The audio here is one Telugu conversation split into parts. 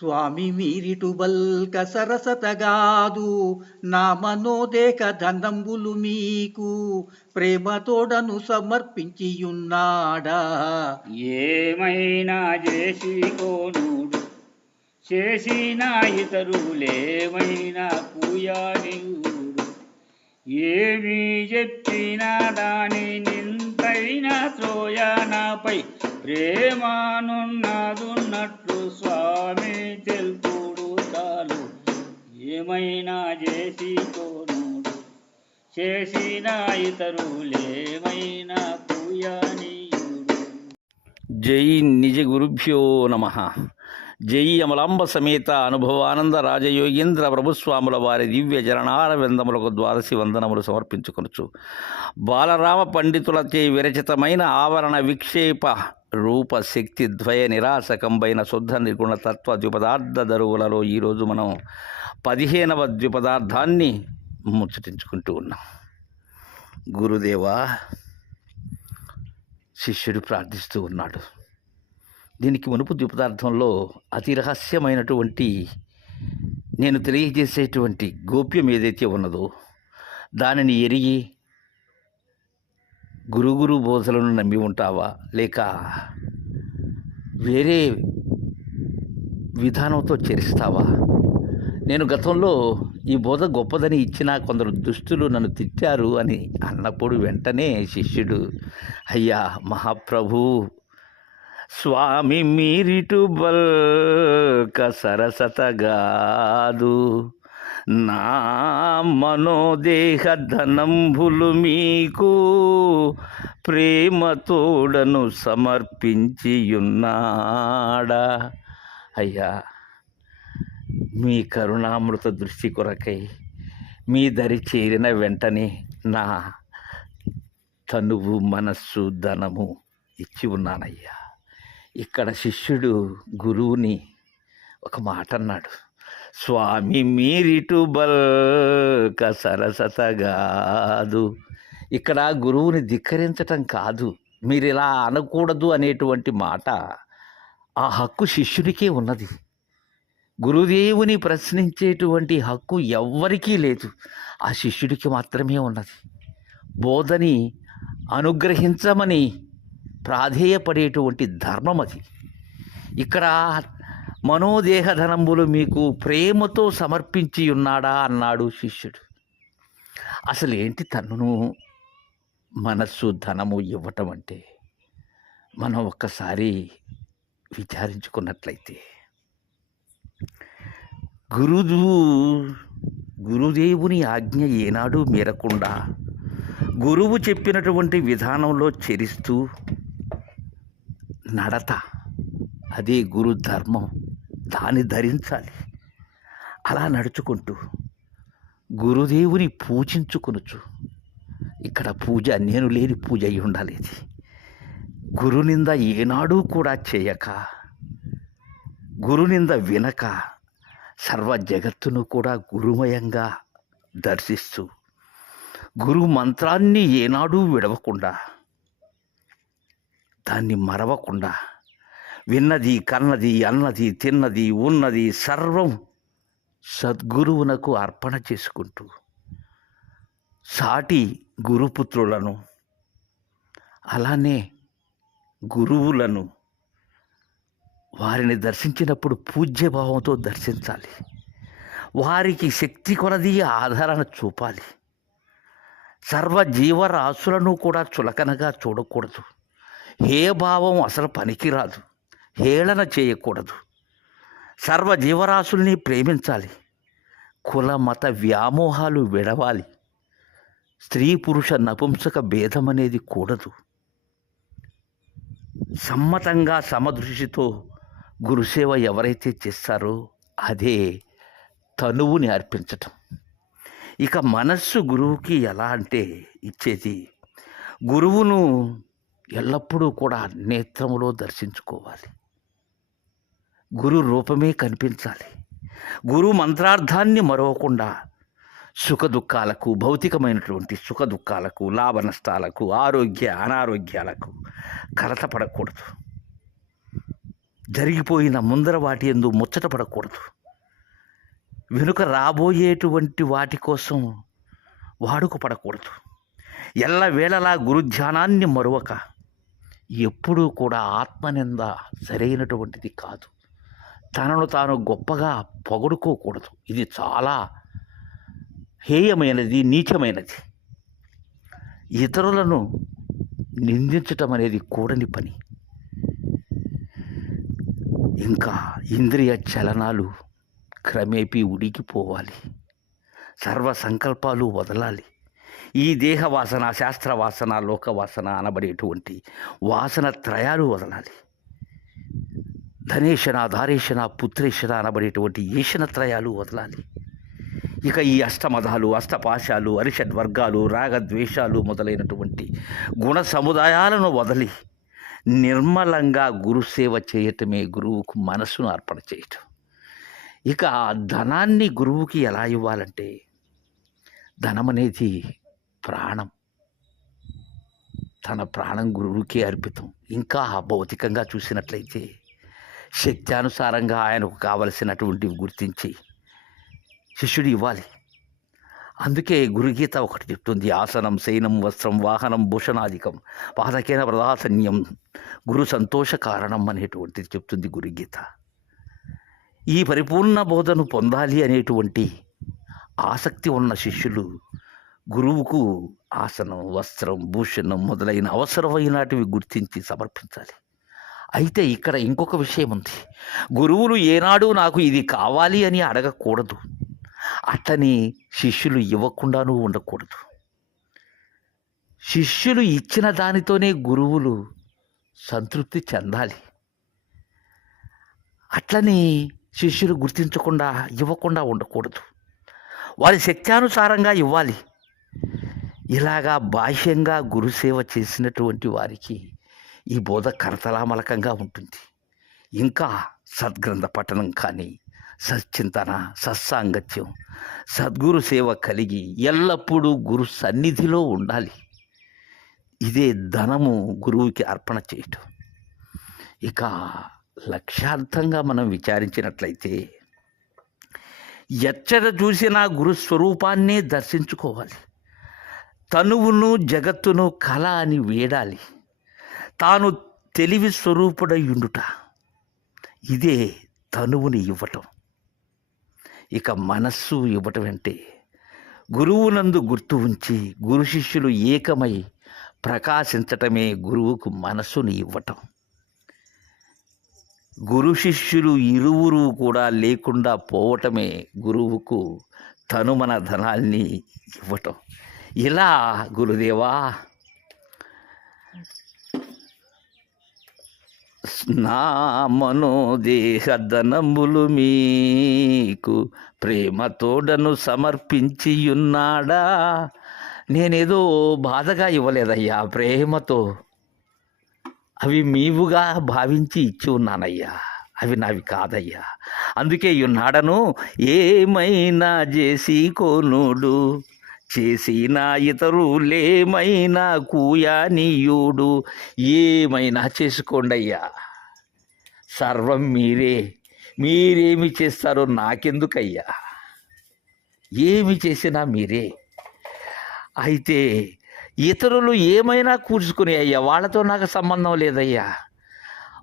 స్వామి మీరిటు బల్క సరసతగాదు. నా మనోదేక ధనంబులు మీకు. ప్రేమతోడను సమర్పించియున్నాడా. ఏమైనా చేసి కోనుడు చేసిన ఇతరులేమైనా పూయానియుడు ఏమీ చెప్పినా దాని నింతైనా త్రోయానాపై ప్రేమానున్నాదు. ఏమైనా చేసి కోనుడు చేసిన ఇతరులేమైనా పూయనీయుడు. జై నిజ గురుభ్యో నమ. జై అమలాంబ సమేత అనుభవానంద రాజయోగేంద్ర ప్రభుస్వాముల వారి దివ్య జరణార విందములకు ద్వాదశి వందనములు సమర్పించుకొనచ్చు బాలరామ పండితులచే విరచితమైన ఆవరణ విక్షేప రూపశక్తి ద్వయ నిరాశకంబైన శుద్ధ నిర్గుణ తత్వ ద్విపదార్థ దరువులలో ఈరోజు మనం పదిహేనవ ద్విపదార్థాన్ని ముచ్చటించుకుంటూ ఉన్నాం. గురుదేవా శిష్యుడు ప్రార్థిస్తూ ఉన్నాడు. దీనికి మునుపు ద్విపదార్థంలో అతి రహస్యమైనటువంటి నేను తెలియజేసేటువంటి గోప్యం ఏదైతే ఉన్నదో దానిని ఎరిగి గురుగురు బోధలను నమ్మి ఉంటావా? లేక వేరే విధానంతో చేరిస్తావా? నేను గతంలో ఈ బోధ గొప్పదని ఇచ్చిన కొందరు దుస్తులు నన్ను తిట్టారు అని అన్నప్పుడు వెంటనే శిష్యుడు అయ్యా మహాప్రభు స్వామి మీరిటు బల్క సరసతగాదు నా మనోదేహ ధనంబులు మీకు ప్రేమతోడను సమర్పించియున్నాడా. అయ్యా మీ కరుణామృత దృష్టి కొరకై మీ దరి చేరిన వెంటనే నా తనువు మనస్సు ధనము ఇచ్చి ఉన్నానయ్యా. ఇక్కడ శిష్యుడు గురువుని ఒక మాట అన్నాడు స్వామి మీరిటు బల్క సరసతగాదు. ఇక్కడ గురువుని ధిక్కరించటం కాదు. మీరు ఇలా అనకూడదు అనేటువంటి మాట ఆ హక్కు శిష్యుడికే ఉన్నది. గురుదేవుని ప్రశ్నించేటువంటి హక్కు ఎవ్వరికీ లేదు. ఆ శిష్యుడికి మాత్రమే ఉన్నది. బోధని అనుగ్రహించమని ప్రాధేయపడేటువంటి ధర్మం అది. ఇక్కడ మనోదేహధనంబులు మీకు ప్రేమతో సమర్పించి ఉన్నాడా? అన్నాడు శిష్యుడు. అసలు ఏంటి తనను మనస్సు ధనము ఇవ్వటం అంటే? మనం ఒక్కసారి విచారించుకున్నట్లయితే. గురువు గురుదేవుని ఆజ్ఞ ఏనాడు మీరకుండా గురువు చెప్పినటువంటి విధానంలో చరిస్తూ నడత. అదే గురు ధర్మం దాన్ని ధరించాలి. అలా నడుచుకుంటూ గురుదేవుని పూజించుకొనొచ్చు ఇక్కడ పూజ నేను లేని పూజ అయి ఉండాలి ఇది గురునింద ఏనాడూ కూడా చేయక గురునింద వినక సర్వ జగత్తును కూడా గురుమయంగా దర్శిస్తూ గురు మంత్రాన్ని ఏనాడూ విడవకుండా దాన్ని మరవకుండా విన్నది కన్నది అన్నది తిన్నది ఉన్నది సర్వం సద్గురువునకు అర్పణ చేసుకుంటూ సాటి గురుపుత్రులను అలానే గురువులను వారిని దర్శించినప్పుడు పూజ్యభావంతో దర్శించాలి. వారికి శక్తి కొనది ఆధారణ చూపాలి. సర్వ జీవరాశులను కూడా చులకనగా చూడకూడదు. ఏ భావం అసలు పనికిరాదు. హేళన చేయకూడదు. సర్వ జీవరాశుల్ని ప్రేమించాలి. కుల మత వ్యామోహాలు విడవాలి. స్త్రీ పురుష నపుంసక భేదం అనేది కూడదు. సమ్మతంగా సమదృష్టితో గురుసేవ ఎవరైతే చేస్తారో అదే తనువుని అర్పించటం. ఇక మనస్సు గురువుకి ఎలా అంటే ఇచ్చేది గురువును ఎల్లప్పుడూ కూడా నేత్రములో దర్శించుకోవాలి. గురు రూపమే కనిపించాలి. గురు మంత్రార్థాన్ని మరవకుండా సుఖ దుఃఖాలకు భౌతికమైనటువంటి సుఖ దుఃఖాలకు లాభ నష్టాలకు ఆరోగ్య అనారోగ్యాలకు కలతపడకూడదు జరిగిపోయిన ముందర వాటి ఎందు ముచ్చట పడకూడదు. వెనుక రాబోయేటువంటి వాటి కోసం వాడుక పడకూడదు. ఎల్ల వేళలా గురుధ్యానాన్ని మరువక ఎప్పుడూ కూడా ఆత్మనింద సరైనటువంటిది కాదు. తనను తాను గొప్పగా పొగడుకోకూడదు. ఇది చాలా హేయమైనది నీచమైనది. ఇతరులను నిందించటం అనేది కూడని పని. ఇంకా ఇంద్రియ చలనాలు క్రమేపీ ఉడికిపోవాలి. సర్వ సంకల్పాలు వదలాలి. ఈ దేహ వాసన శాస్త్ర వాసన లోక వాసన అనబడేటువంటి వాసన త్రయాలు వదలాలి. ధనేషణ ధారేషణ పుత్రేషణ అనబడేటువంటి ఈషణ త్రయాలు వదలాలి. ఇక ఈ అష్టమధాలు అష్టపాశాలు అరిషడ్ వర్గాలు రాగద్వేషాలు మొదలైనటువంటి గుణ సముదాయాలను వదలి నిర్మలంగా గురుసేవ చేయటమే గురువుకు మనసును అర్పణ చేయటం. ఇక ఆ ధనాన్ని గురువుకి ఎలా ఇవ్వాలంటే ధనం అనేది ప్రాణం. తన ప్రాణం గురువుకే అర్పితం. ఇంకా భౌతికంగా చూసినట్లయితే శక్త్యానుసారంగా ఆయనకు కావలసినటువంటివి గుర్తించి శిష్యుడు ఇవ్వాలి. అందుకే గురుగీత ఒకటి చెప్తుంది ఆసనం శయనం వస్త్రం వాహనం భూషణాధికం పాదకేన ప్రదాసన్యం గురు సంతోష కారణం అనేటువంటిది చెప్తుంది గురుగీత. ఈ పరిపూర్ణ బోధను పొందాలి అనేటువంటి ఆసక్తి ఉన్న శిష్యులు గురువుకు ఆసనం వస్త్రం భూషణం మొదలైన అవసరమైనటివి గుర్తించి సమర్పించాలి. అయితే ఇక్కడ ఇంకొక విషయం ఉంది. గురువులు ఏనాడు నాకు ఇది కావాలి అని అడగకూడదు. అతని శిష్యులు ఇవ్వకుండానూ ఉండకూడదు. శిష్యులు ఇచ్చిన దానితోనే గురువులు సంతృప్తి చెందాలి. అట్లని శిష్యులు గుర్తించకుండా ఇవ్వకుండా ఉండకూడదు. వారి శక్త్యానుసారంగా ఇవ్వాలి. ఇలాగా బాహ్యంగా గురుసేవ చేసినటువంటి వారికి ఈ బోధ కరతలామలకంగా ఉంటుంది. ఇంకా సద్గ్రంథ పఠనం కానీ సచ్చింతన సత్సాంగత్యం సద్గురు సేవ కలిగి ఎల్లప్పుడూ గురు సన్నిధిలో ఉండాలి. ఇదే ధనము గురువుకి అర్పణ చేయటం. ఇక లక్ష్యార్థంగా మనం విచారించినట్లయితే ఎచ్చట చూసినా గురు స్వరూపాన్నే దర్శించుకోవాలి. తనువును జగత్తును కళ అని వేడాలి. తాను తెలివి స్వరూపుడయుండుట ఇదే తనువుని ఇవ్వటం. ఇక మనస్సు ఇవ్వటం అంటే గురువునందు గుర్తు ఉంచి గురు శిష్యులు ఏకమై ప్రకాశించటమే గురువుకు మనస్సుని ఇవ్వటం. గురు శిష్యులు ఇరువురు కూడా లేకుండా పోవటమే గురువుకు తనుమన ధనాల్ని ఇవ్వటం. ఇలా గురుదేవా నా మనోదేహ మీకు ప్రేమతోడను సమర్పించి ఉన్నాడా నేనేదో బాధగా ఇవ్వలేదయ్యా ప్రేమతో. అవి మీవుగా భావించి ఇచ్చి ఉన్నానయ్యా అవి నావి కాదయ్యా. అందుకే ఉన్నాడను ఏమైనా చేసి కోనుడు. చేసిన ఇతరులేమైనా కూయానీయుడు. ఏమైనా చేసుకోండి అయ్యా సర్వం మీరే. మీరేమి చేస్తారో నాకెందుకయ్యా. ఏమి చేసినా మీరే. అయితే ఇతరులు ఏమైనా కూర్చుకుని అయ్యా వాళ్ళతో నాకు సంబంధం లేదయ్యా.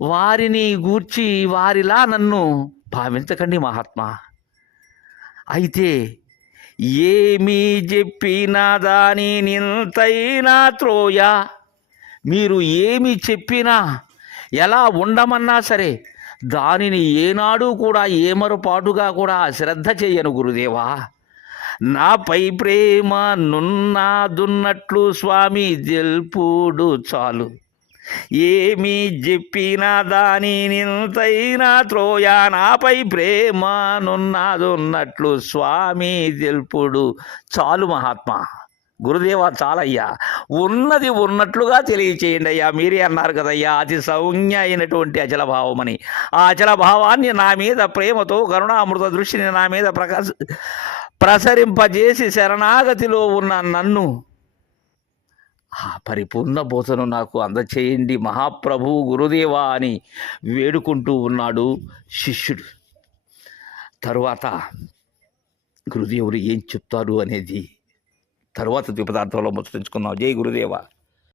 వారిని గూర్చి వారిలా నన్ను భావించకండి మహాత్మా. అయితే ఏమి చెప్పినా దాని నింతైనా త్రోయ. మీరు ఏమి చెప్పినా ఎలా ఉండమన్నా సరే దానిని ఏనాడు కూడా ఏమరుపాటుగా కూడా శ్రద్ధ చేయను గురుదేవా. నాపై ప్రేమ నున్నాదున్నట్లు స్వామి జల్పుడు చాలు. ఏమి చెప్పినా దాని నింతైనా త్రోయా నాపై ప్రేమ నున్నాదున్నట్లు స్వామి తెలుపుడు. చాలు మహాత్మా గురుదేవా చాలయ్యా ఉన్నది ఉన్నట్లుగా తెలియచేయండి అయ్యా మీరే అన్నారు కదయ్యా అతి సౌజ్ఞ అయినటువంటి అచలభావమని. ఆ అచలభావాన్ని నా మీద ప్రేమతో కరుణామృత దృష్టిని నా మీద ప్రకాశ ప్రసరింపజేసి శరణాగతిలో ఉన్న నన్ను ఆ పరిపూర్ణ బోధను నాకు అందచేయండి మహాప్రభు గురుదేవా అని వేడుకుంటూ ఉన్నాడు శిష్యుడు. తరువాత గురుదేవుడు ఏం చెప్తారు అనేది తరువాత ద్విపదార్థంలో ముచ్చరించుకుందాం జై గురుదేవా.